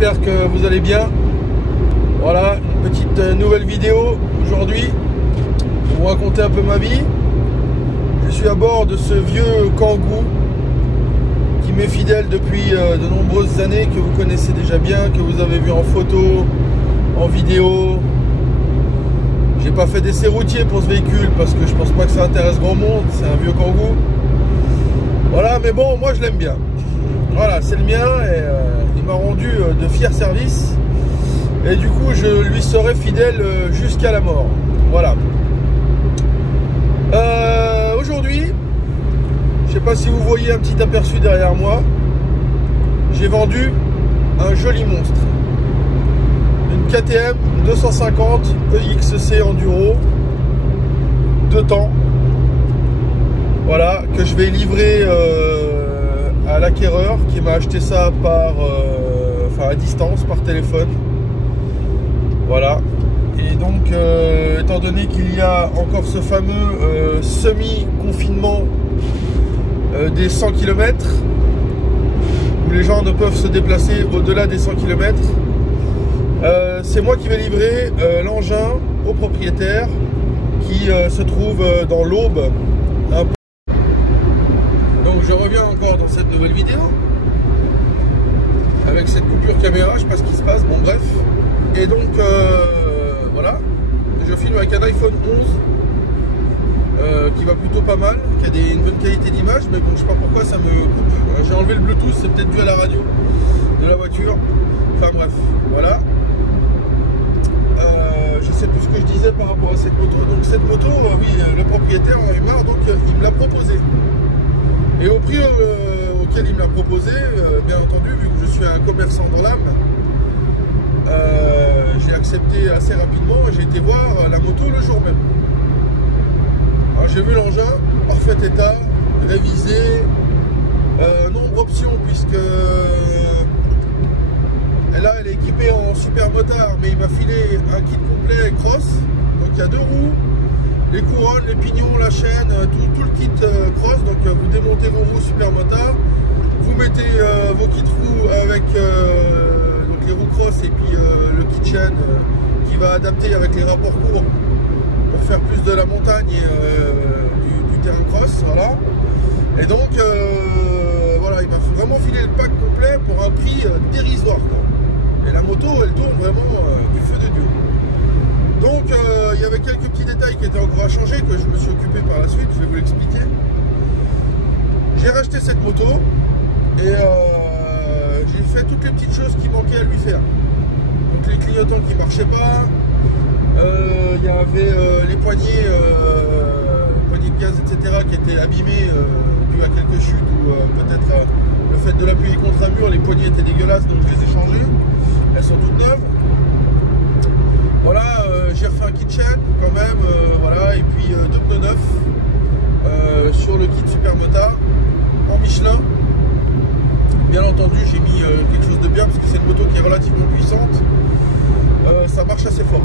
j'espère que vous allez bien. Voilà, une petite nouvelle vidéo aujourd'hui pour vous raconter un peu ma vie. Je suis à bord de ce vieux Kangoo qui m'est fidèle depuis de nombreuses années, que vous connaissez déjà bien, que vous avez vu en photo, en vidéo. J'ai pas fait d'essai routier pour ce véhicule parce que je pense pas que ça intéresse grand monde, c'est un vieux Kangoo. Voilà, mais bon, moi je l'aime bien. Voilà, c'est le mien et il m'a rendu de fiers services. Et du coup, je lui serai fidèle jusqu'à la mort. Voilà. Aujourd'hui, je sais pas si vous voyez un petit aperçu derrière moi. J'ai vendu un joli monstre. Une KTM 250 EXC Enduro 2 temps. Voilà, que je vais livrer à l'acquéreur qui m'a acheté ça par, à distance, par téléphone. Voilà. Et donc, étant donné qu'il y a encore ce fameux semi-confinement des 100 km, où les gens ne peuvent se déplacer au-delà des 100 km, c'est moi qui vais livrer l'engin au propriétaire qui se trouve dans l'Aube. Donc je reviens encore dans cette nouvelle vidéo avec cette coupure caméra, je sais pas ce qui se passe, bon bref. Et donc voilà, je filme avec un iPhone 11 qui va plutôt pas mal, qui a une bonne qualité d'image, mais bon je sais pas pourquoi ça me coupe. J'ai enlevé le Bluetooth, c'est peut-être dû à la radio de la voiture. Enfin bref, voilà. Je sais plus ce que je disais par rapport à cette moto. Donc cette moto, oui, le propriétaire en a eu marre, donc il me l'a proposé. Et au prix auquel il me l'a proposé, bien entendu, vu que je suis un commerçant dans l'âme, j'ai accepté assez rapidement et j'ai été voir la moto le jour même. Alors j'ai vu l'engin, parfait état, révisé, nombre d'options puisque là elle est équipée en super motard, mais il m'a filé un kit complet cross, donc il y a 2 roues, les couronnes, les pignons, la chaîne, tout le kit cross. Donc vous démontez vos roues super motard, vous mettez vos kits roues avec donc les roues cross et puis le kit chaîne qui va adapter avec les rapports courts pour faire plus de la montagne et du terrain cross. Voilà. Et donc voilà, il m'a vraiment filé le pack complet pour un prix dérisoire, quoi. Et la moto elle tourne vraiment du feu de Dieu. Donc il y avait quelques petits détails qui étaient encore à changer, que je me suis occupé par la suite, je vais vous l'expliquer. J'ai racheté cette moto et j'ai fait toutes les petites choses qui manquaient à lui faire. Donc les clignotants qui ne marchaient pas, il y avait les poignées de gaz, etc. qui étaient abîmées dû à quelques chutes ou peut-être le fait de l'appuyer contre un mur, les poignées étaient dégueulasses, donc je les ai changées. Elles sont toutes neuves. Voilà, j'ai refait un kit chaîne quand même, voilà, et puis 2 pneus neufs sur le kit super motard en Michelin. Bien entendu, j'ai mis quelque chose de bien parce que c'est une moto qui est relativement puissante, ça marche assez fort.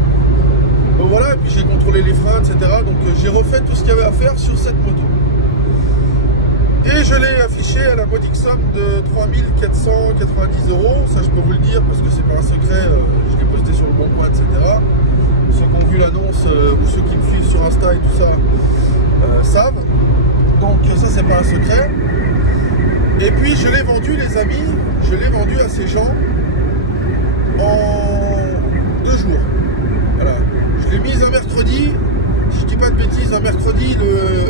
Donc voilà, et puis j'ai contrôlé les freins, etc. Donc j'ai refait tout ce qu'il y avait à faire sur cette moto. Et je l'ai affiché à la modique somme de 3 490 €. Ça, je peux vous le dire parce que c'est pas un secret. Je l'ai posté sur le bon coin, etc. Ceux qui ont vu l'annonce ou ceux qui me suivent sur Insta et tout ça savent. Donc ça, c'est pas un secret. Et puis je l'ai vendu, les amis. Je l'ai vendu à ces gens en 2 jours. Voilà. Je l'ai mise un mercredi. Si je dis pas de bêtises, un mercredi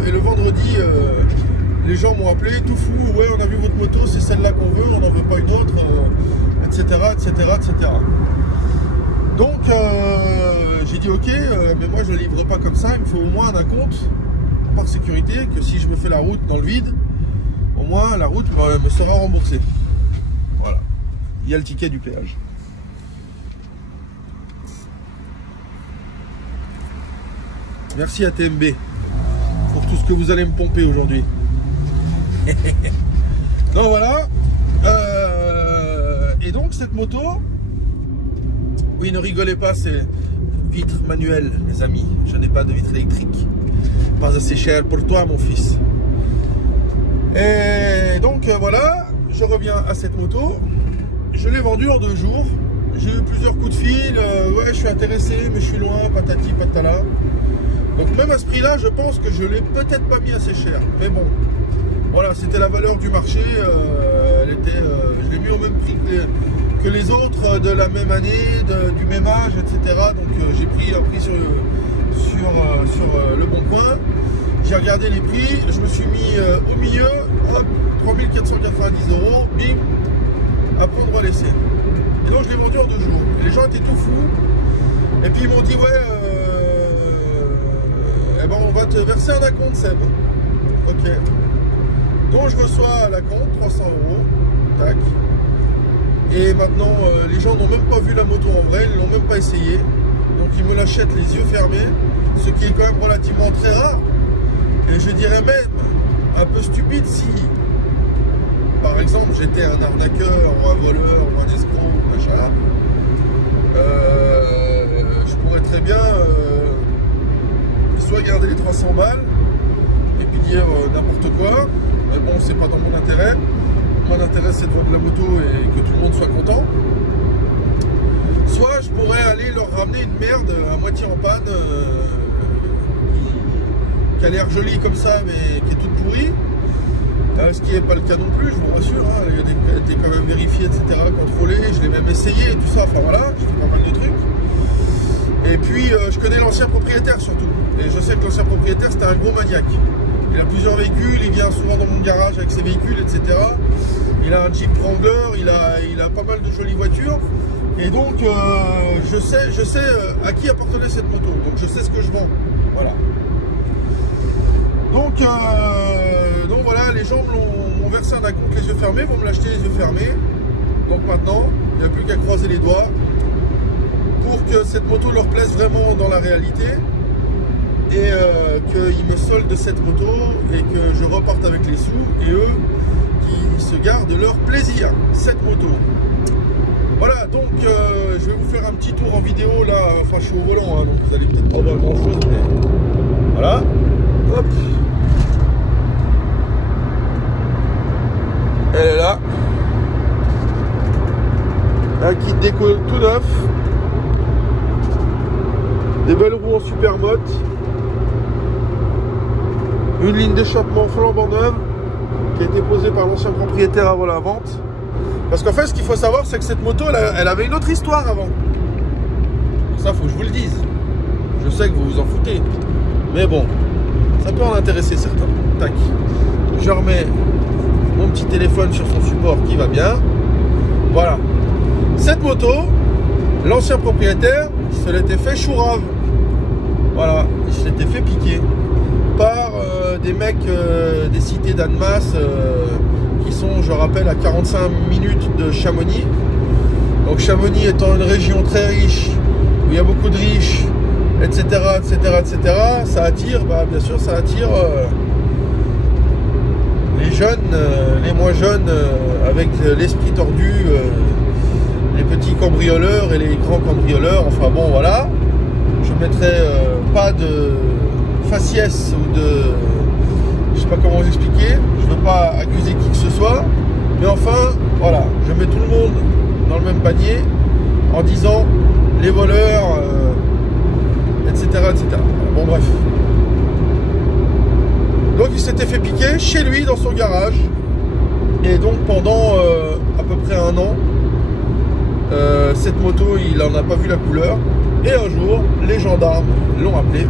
et le vendredi. Les gens m'ont appelé tout fou, ouais on a vu votre moto, c'est celle-là qu'on veut, on n'en veut pas une autre, etc., etc., etc. Donc j'ai dit ok, mais moi je ne livre pas comme ça, il me faut au moins un acompte par sécurité, que si je me fais la route dans le vide, au moins la route me sera remboursée. Voilà, il y a le ticket du péage. Merci à TMB pour tout ce que vous allez me pomper aujourd'hui. Donc voilà, et donc cette moto, oui ne rigolez pas, c'est vitre manuelle les amis, je n'ai pas de vitre électrique, pas assez cher pour toi mon fils. Et donc voilà, je reviens à cette moto je l'ai vendu en 2 jours. J'ai eu plusieurs coups de fil. Ouais, je suis intéressé, mais je suis loin, patati patala. Donc même à ce prix-là, je pense que je l'ai peut-être pas mis assez cher. Mais bon, voilà, c'était la valeur du marché. Je l'ai mis au même prix que les autres de la même année, du même âge, etc. Donc j'ai pris un prix sur le bon coin. J'ai regardé les prix, je me suis mis au milieu, hop, 3490 €, bim, à prendre ou à laisser. Et donc je l'ai vendu en 2 jours. Et les gens étaient tout fous. Et puis ils m'ont dit, ouais, eh ben, on va te verser un acompte, Seb. Ok. Donc je reçois l'acompte, 300 €, tac. Et maintenant, les gens n'ont même pas vu la moto en vrai, ils ne l'ont même pas essayé. Donc ils me l'achètent les yeux fermés, ce qui est quand même relativement très rare. Et je dirais même un peu stupide si, par exemple, j'étais un arnaqueur ou un voleur ou un escroc ou machin. Je pourrais très bien soit garder les 300 balles et puis dire n'importe quoi. Mais bon, c'est pas dans mon intérêt. Mon intérêt, c'est de vendre la moto et que tout le monde soit content. Soit je pourrais aller leur ramener une merde à moitié en panne qui a l'air jolie comme ça mais qui est toute pourrie, ce qui n'est pas le cas non plus, je vous rassure, hein. Elle était quand même vérifiée, etc., contrôlée, je l'ai même essayé et tout ça, enfin voilà, j'ai fait pas mal de trucs. Et puis je connais l'ancien propriétaire surtout, et je sais que l'ancien propriétaire c'était un gros maniaque. Il a plusieurs véhicules, il vient souvent dans mon garage avec ses véhicules, etc. Il a un Jeep Wrangler, il a pas mal de jolies voitures. Et donc, je sais à qui appartenait cette moto. Donc, je sais ce que je vends. Voilà. Donc voilà, les gens m'ont versé un acompte les yeux fermés, vont me l'acheter les yeux fermés. Donc maintenant, il n'y a plus qu'à croiser les doigts pour que cette moto leur plaise vraiment dans la réalité. Et qu'ils me soldent cette moto et que je reparte avec les sous. Et eux, qui se gardent leur plaisir, cette moto. Voilà, donc je vais vous faire un petit tour en vidéo là, enfin je suis au volant, hein, donc vous allez peut-être pas voir grand chose, mais voilà, hop, elle est là, un kit déco tout neuf, des belles roues en super motte, une ligne d'échappement flambant neuve qui a été posée par l'ancien propriétaire avant la vente. Parce qu'en fait, ce qu'il faut savoir, c'est que cette moto, elle avait une autre histoire avant. Ça, faut que je vous le dise. Je sais que vous vous en foutez. Mais bon, ça peut en intéresser certains. Tac. Je remets mon petit téléphone sur son support qui va bien. Voilà. Cette moto, l'ancien propriétaire, se l'était fait chourave. Voilà. Il se l'était fait piquer par des mecs des cités d'Annemasse qui sont, je rappelle, à 45 minutes de Chamonix. Donc Chamonix étant une région très riche, où il y a beaucoup de riches, etc., etc., etc., ça attire, bien sûr, ça attire les jeunes, les moins jeunes, avec l'esprit tordu, les petits cambrioleurs et les grands cambrioleurs, enfin bon, voilà. Je mettrai pas de faciès ou de... je sais pas comment vous expliquer, je veux pas accuser qui que ce soit, mais enfin, voilà, je mets tout le monde dans le même panier en disant les voleurs, etc., etc. Bon, bref. Donc, il s'était fait piquer chez lui, dans son garage, et donc pendant à peu près 1 an, cette moto, il n'en a pas vu la couleur, et un jour, les gendarmes l'ont appelé,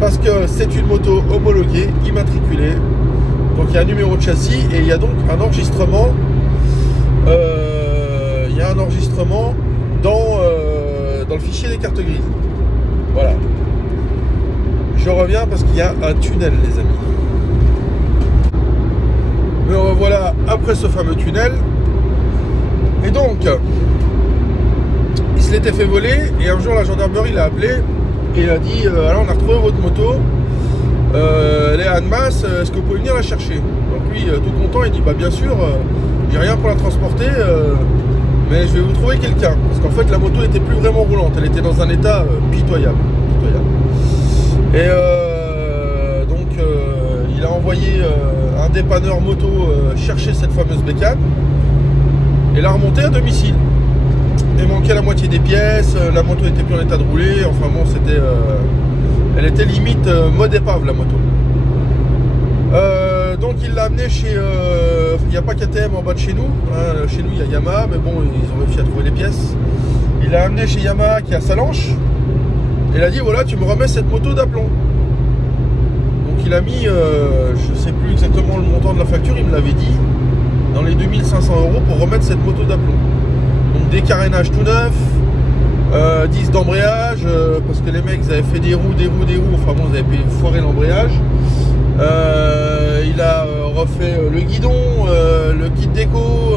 parce que c'est une moto homologuée, immatriculée. Donc il y a un numéro de châssis et il y a donc un enregistrement. Il y a un enregistrement dans le fichier des cartes grises. Voilà. Je reviens parce qu'il y a un tunnel, les amis. Me revoilà après ce fameux tunnel. Et donc, il se l'était fait voler et un jour la gendarmerie l'a appelé. Et il a dit, alors on a retrouvé votre moto, elle est à Annemasse, est-ce que vous pouvez venir la chercher? Donc lui, tout content, il dit, bah bien sûr, j'ai rien pour la transporter, mais je vais vous trouver quelqu'un. Parce qu'en fait, la moto était plus vraiment roulante, elle était dans un état pitoyable. Et donc, il a envoyé un dépanneur moto chercher cette fameuse bécane. et la remonter à domicile. Il manquait la moitié des pièces, la moto n'était plus en état de rouler, enfin bon, c'était, elle était limite mode épave la moto. Donc il l'a amené chez, il n'y a pas KTM en bas de chez nous, hein, chez nous il y a Yamaha, mais bon, ils ont réussi à trouver les pièces. Il l'a amené chez Yamaha qui est à Salanches, et il a dit voilà, tu me remets cette moto d'aplomb. Donc il a mis, je sais plus exactement le montant de la facture, il me l'avait dit, dans les 2500 € pour remettre cette moto d'aplomb. Donc des carénages tout neufs, 10 d'embrayage, parce que les mecs ils avaient fait des roues, enfin bon, ils avaient foiré l'embrayage. Il a refait le guidon, le kit déco,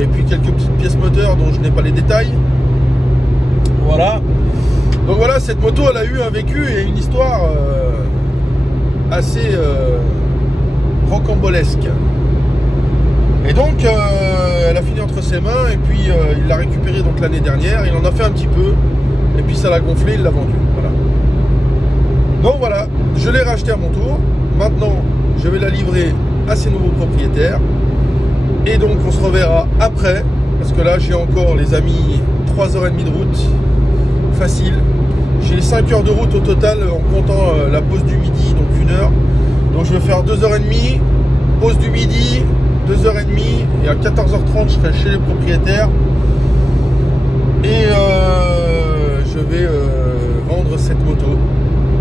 et puis quelques petites pièces moteurs dont je n'ai pas les détails. Voilà. Donc voilà, cette moto elle a eu un vécu et une histoire assez rocambolesque. Et donc elle a fini entre ses mains et puis il l'a récupérée donc l'année dernière, il en a fait un petit peu et puis ça l'a gonflé, il l'a vendu. Voilà. Donc voilà, je l'ai racheté à mon tour. Maintenant je vais la livrer à ses nouveaux propriétaires et donc on se reverra après parce que là j'ai encore les amis 3h30 de route facile. J'ai 5 heures de route au total en comptant la pause du midi, donc 1 heure. Donc je vais faire 2h30, pause du midi, 2h30 et à 14h30 je serai chez les propriétaires et je vais vendre cette moto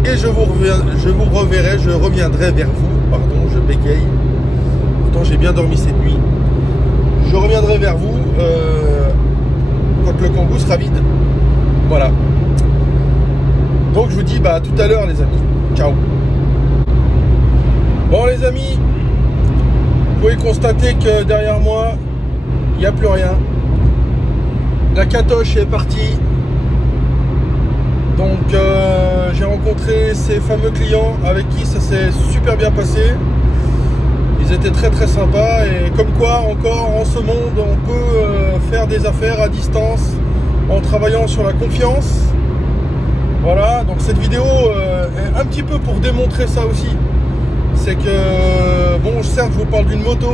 et je reviendrai vers vous, pardon, je bégaye, pourtant j'ai bien dormi cette nuit, je reviendrai vers vous quand le Kangoo sera vide. Voilà, donc je vous dis bah à tout à l'heure les amis, ciao. Bon les amis, vous pouvez constater que derrière moi, il n'y a plus rien. La catoche est partie. Donc j'ai rencontré ces fameux clients avec qui ça s'est super bien passé. Ils étaient très très sympas et comme quoi encore en ce monde on peut faire des affaires à distance en travaillant sur la confiance. Voilà, donc cette vidéo est un petit peu pour démontrer ça aussi. C'est que, bon, certes, je vous parle d'une moto,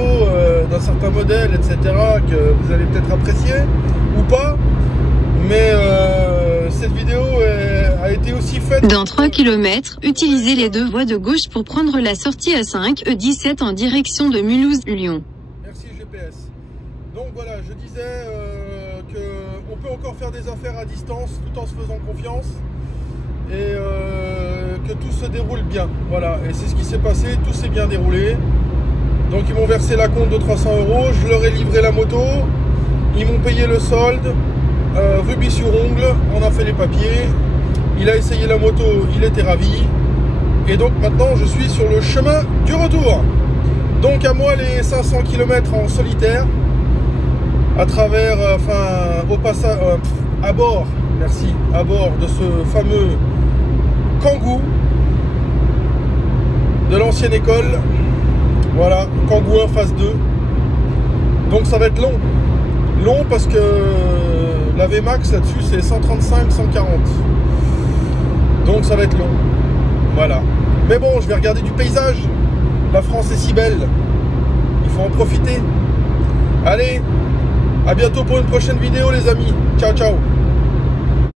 d'un certain modèle, etc., que vous allez peut-être apprécier ou pas, mais cette vidéo a été aussi faite... Dans 3 km, utilisez les 2 voies de gauche pour prendre la sortie A5 E17 en direction de Mulhouse-Lyon. Merci GPS. Donc voilà, je disais qu'on peut encore faire des affaires à distance tout en se faisant confiance. Et que tout se déroule bien, voilà, et c'est ce qui s'est passé, tout s'est bien déroulé. Donc ils m'ont versé la compte de 300 €, je leur ai livré la moto, ils m'ont payé le solde, rubis sur ongle, on a fait les papiers, il a essayé la moto, il était ravi, et donc maintenant je suis sur le chemin du retour. Donc à moi les 500 km en solitaire, à travers, enfin, au passage, à bord, merci, à bord de ce fameux Kangoo de l'ancienne école. Voilà, Kangoo 1 phase 2. Donc ça va être long parce que la VMAX là-dessus c'est 135-140, donc ça va être long. Voilà, mais bon, je vais regarder du paysage, la France est si belle, il faut en profiter. Allez, à bientôt pour une prochaine vidéo les amis, ciao ciao.